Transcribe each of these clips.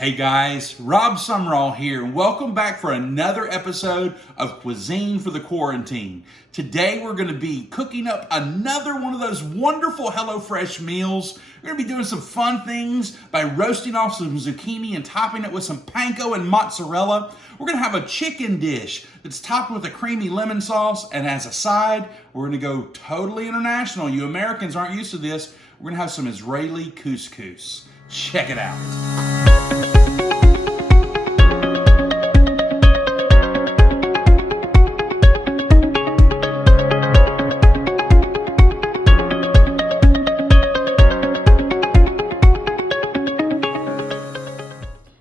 Hey guys, Rob Summerall here, and welcome back for another episode of Cuisine for the Quarantine. Today we're going to be cooking up another one of those wonderful HelloFresh meals. We're going to be doing some fun things by roasting off some zucchini and topping it with some panko and mozzarella. We're going to have a chicken dish that's topped with a creamy lemon sauce, and as a side, we're going to go totally international. You Americans aren't used to this. We're going to have some Israeli couscous. Check it out.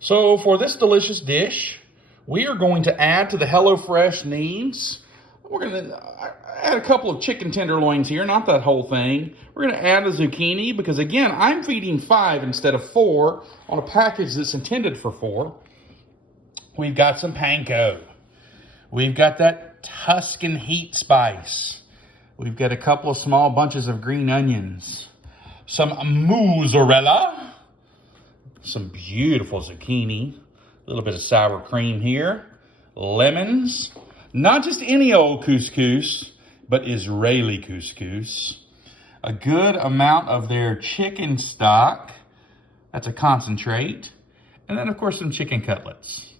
So for this delicious dish, we are going to add to the HelloFresh needs. We're going to add a couple of chicken tenderloins here, not that whole thing. We're going to add a zucchini because, again, I'm feeding 5 instead of 4 on a package that's intended for 4. We've got some panko. We've got that Tuscan heat spice. We've got a couple of small bunches of green onions. Some mozzarella. Some beautiful zucchini, a little bit of sour cream here, lemons, not just any old couscous, but Israeli couscous, a good amount of their chicken stock, that's a concentrate, and then of course some chicken cutlets.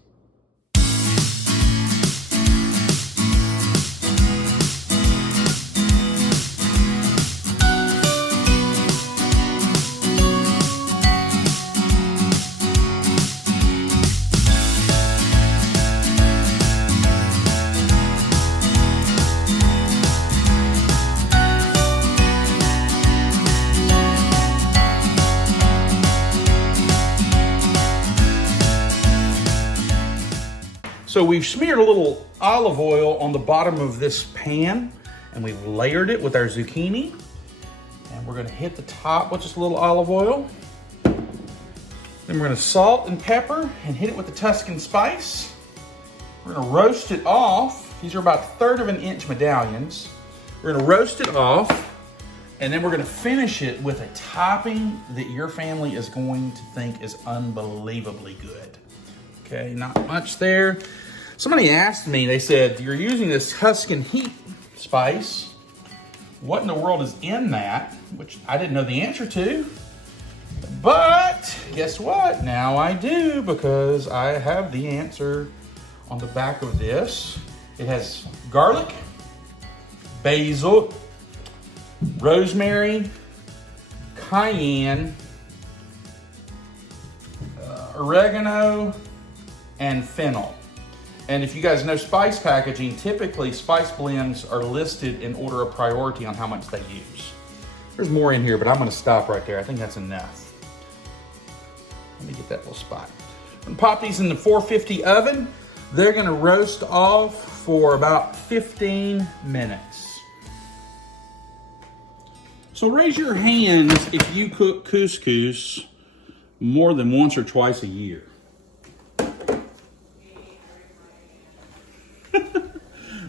So we've smeared a little olive oil on the bottom of this pan, and we've layered it with our zucchini. And we're gonna hit the top with just a little olive oil. Then we're gonna salt and pepper and hit it with the Tuscan spice. We're gonna roast it off. These are about 1/3 of an inch medallions. We're gonna roast it off, and then we're gonna finish it with a topping that your family is going to think is unbelievably good. Okay, not much there. Somebody asked me, they said, you're using this Tuscan heat spice. What in the world is in that? Which I didn't know the answer to. But guess what? Now I do, because I have the answer on the back of this. It has garlic, basil, rosemary, cayenne, oregano, and fennel. And if you guys know spice packaging, typically spice blends are listed in order of priority on how much they use. There's more in here, but I'm gonna stop right there. I think that's enough. Let me get that little spot. I'm gonna pop these in the 450 oven. They're gonna roast off for about 15 minutes. So raise your hands if you cook couscous more than once or twice a year.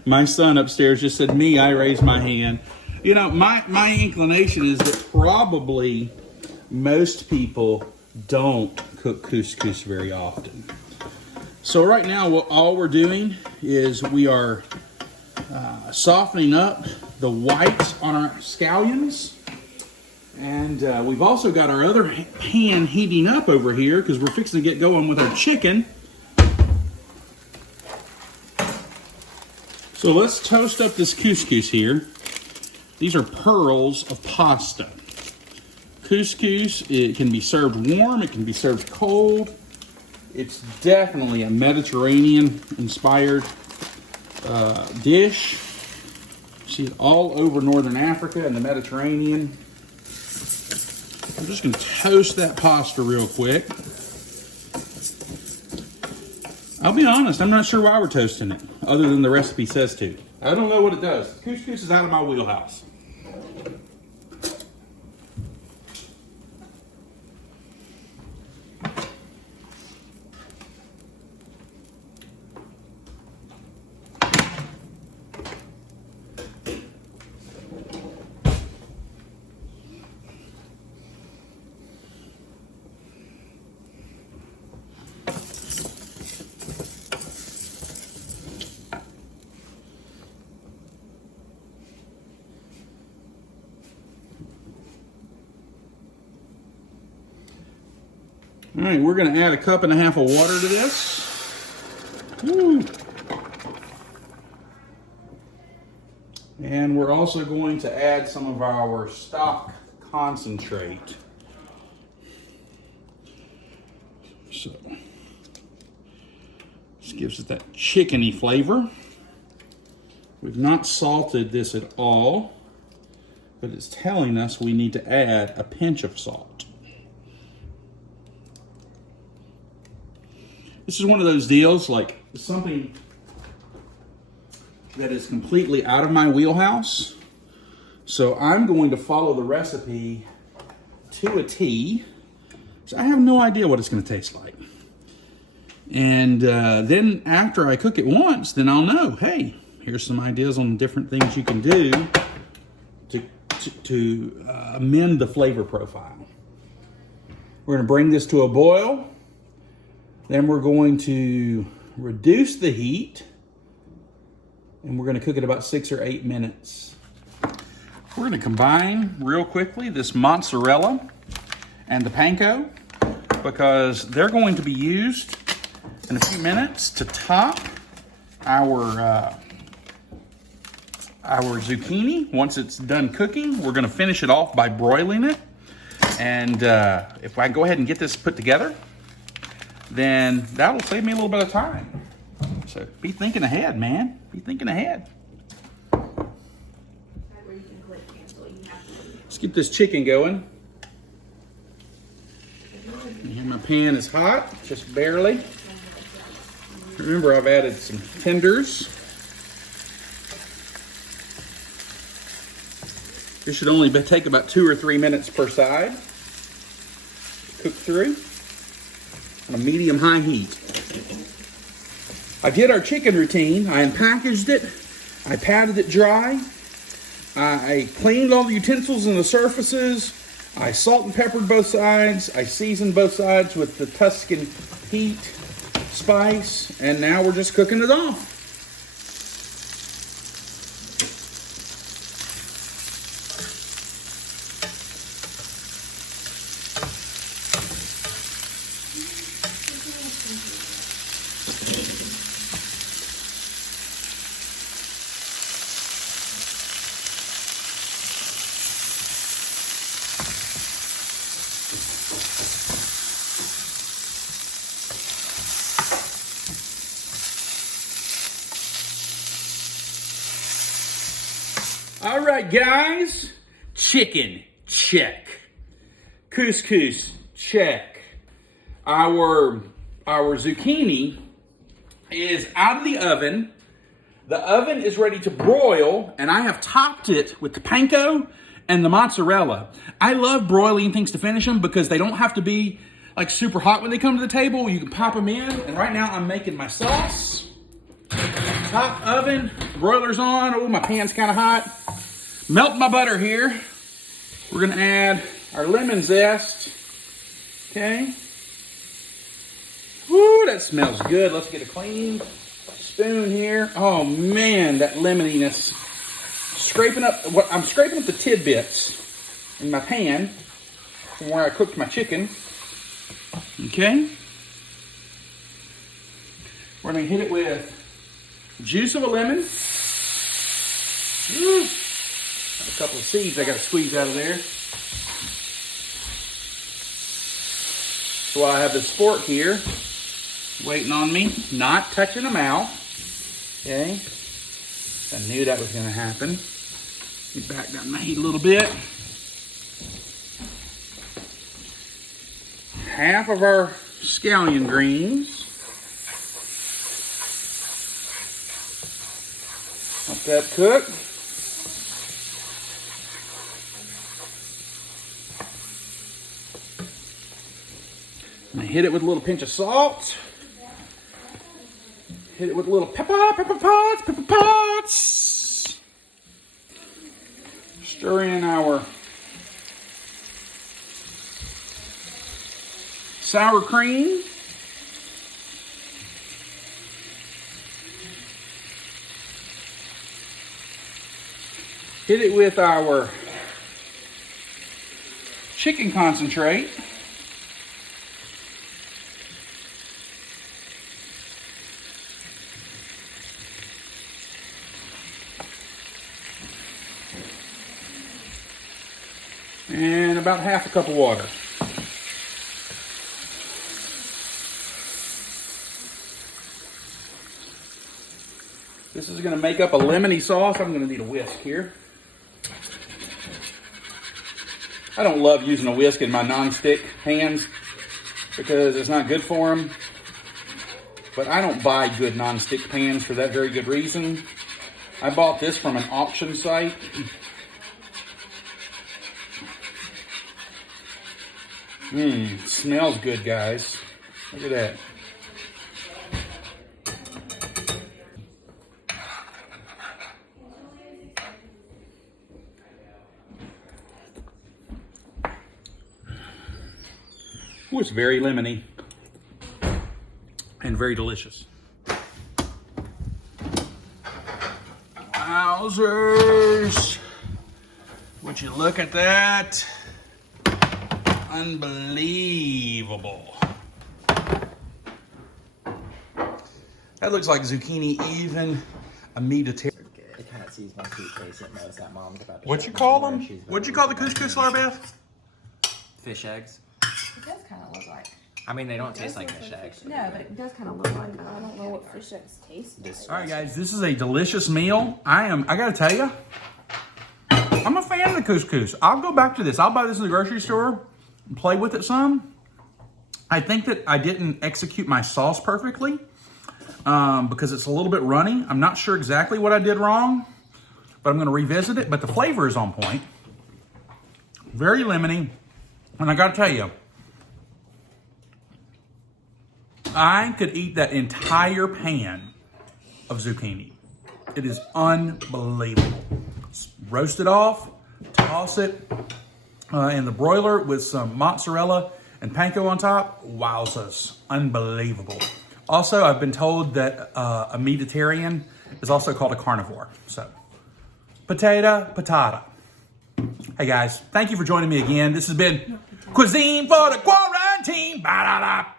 My son upstairs just said, me, I raised my hand. You know, my inclination is that probably most people don't cook couscous very often. So right now, all we're doing is we are softening up the whites on our scallions. And we've also got our other pan heating up over here because we're fixing to get going with our chicken. So let's toast up this couscous here. These are pearls of pasta. Couscous, it can be served warm, it can be served cold. It's definitely a Mediterranean-inspired dish. You see it all over Northern Africa and the Mediterranean. I'm just gonna toast that pasta real quick. I'll be honest, I'm not sure why we're toasting it, other than the recipe says to. I don't know what it does. Couscous is out of my wheelhouse. All right, we're gonna add a cup and a half of water to this. Woo. And we're also going to add some of our stock concentrate. So this gives it that chickeny flavor. We've not salted this at all, but it's telling us we need to add a pinch of salt. This is one of those deals, like something that is completely out of my wheelhouse. So I'm going to follow the recipe to a T. So I have no idea what it's going to taste like. And then after I cook it once, then I'll know, hey, here's some ideas on different things you can do to amend the flavor profile. We're going to bring this to a boil. Then we're going to reduce the heat. And we're going to cook it about 6 or 8 minutes. We're going to combine real quickly this mozzarella and the panko, because they're going to be used in a few minutes to top our zucchini. Once it's done cooking, we're going to finish it off by broiling it. And if I go ahead and get this put together, then that'll save me a little bit of time. So be thinking ahead, man. Be thinking ahead. Let's get this chicken going. And here my pan is hot, just barely. Remember, I've added some tenders. This should only take about 2 or 3 minutes per side. Cook through on a medium-high heat. I did our chicken routine. I unpackaged it. I patted it dry. I cleaned all the utensils and the surfaces. I salt and peppered both sides. I seasoned both sides with the Tuscan heat, spice, and now we're just cooking it off. All right, guys, chicken, check. Couscous, check. Our zucchini is out of the oven. The oven is ready to broil, and I have topped it with the panko and the mozzarella. I love broiling things to finish them because they don't have to be like super hot when they come to the table. You can pop them in, and right now I'm making my sauce. Top oven, broiler's on. Oh, my pan's kind of hot. Melt my butter here. We're gonna add our lemon zest. Okay. Woo, that smells good. Let's get a clean spoon here. Oh man, that lemoniness. I'm scraping up the tidbits in my pan from where I cooked my chicken. Okay. We're gonna hit it with juice of a lemon. Woo. A couple of seeds I got to squeeze out of there. So while I have this fork here, waiting on me, not touching them out. Okay. I knew that was going to happen. Get back down my heat a little bit. Half of our scallion greens. Let that cook. And I hit it with a little pinch of salt. Hit it with a little pepper pots. Stir in our sour cream. Hit it with our chicken concentrate. And about half a cup of water. This is gonna make up a lemony sauce. I'm gonna need a whisk here. I don't love using a whisk in my non-stick pans because it's not good for them. But I don't buy good non-stick pans for that very good reason. I bought this from an auction site. Smells good, guys. Look at that. Ooh, it's very lemony and very delicious. Wowzers! Would you look at that? Unbelievable. That looks like zucchini, even a Mediterranean. It kind of sees my suitcase. It knows that mom's about to. What you call them? What'd you call the couscous, Larbeth? Fish eggs. It does kind of look like. I mean, they don't taste like fish eggs. No, but it does kind of look like it. I don't know what fish eggs taste like. All right, guys, this is a delicious meal. I gotta tell you, I'm a fan of the couscous. I'll go back to this. I'll buy this in the grocery store and play with it some. I think that I didn't execute my sauce perfectly because it's a little bit runny. I'm not sure exactly what I did wrong, but I'm gonna revisit it. But the flavor is on point. Very lemony. And I gotta tell you, I could eat that entire pan of zucchini. It is unbelievable. Roast it off, toss it in the broiler with some mozzarella and panko on top. Wowzers, unbelievable. Also, I've been told that a Mediterranean is also called a carnivore. So, potato, patata. Hey guys, thank you for joining me again. This has been Cuisine for the Quarantine. Ba-da-da.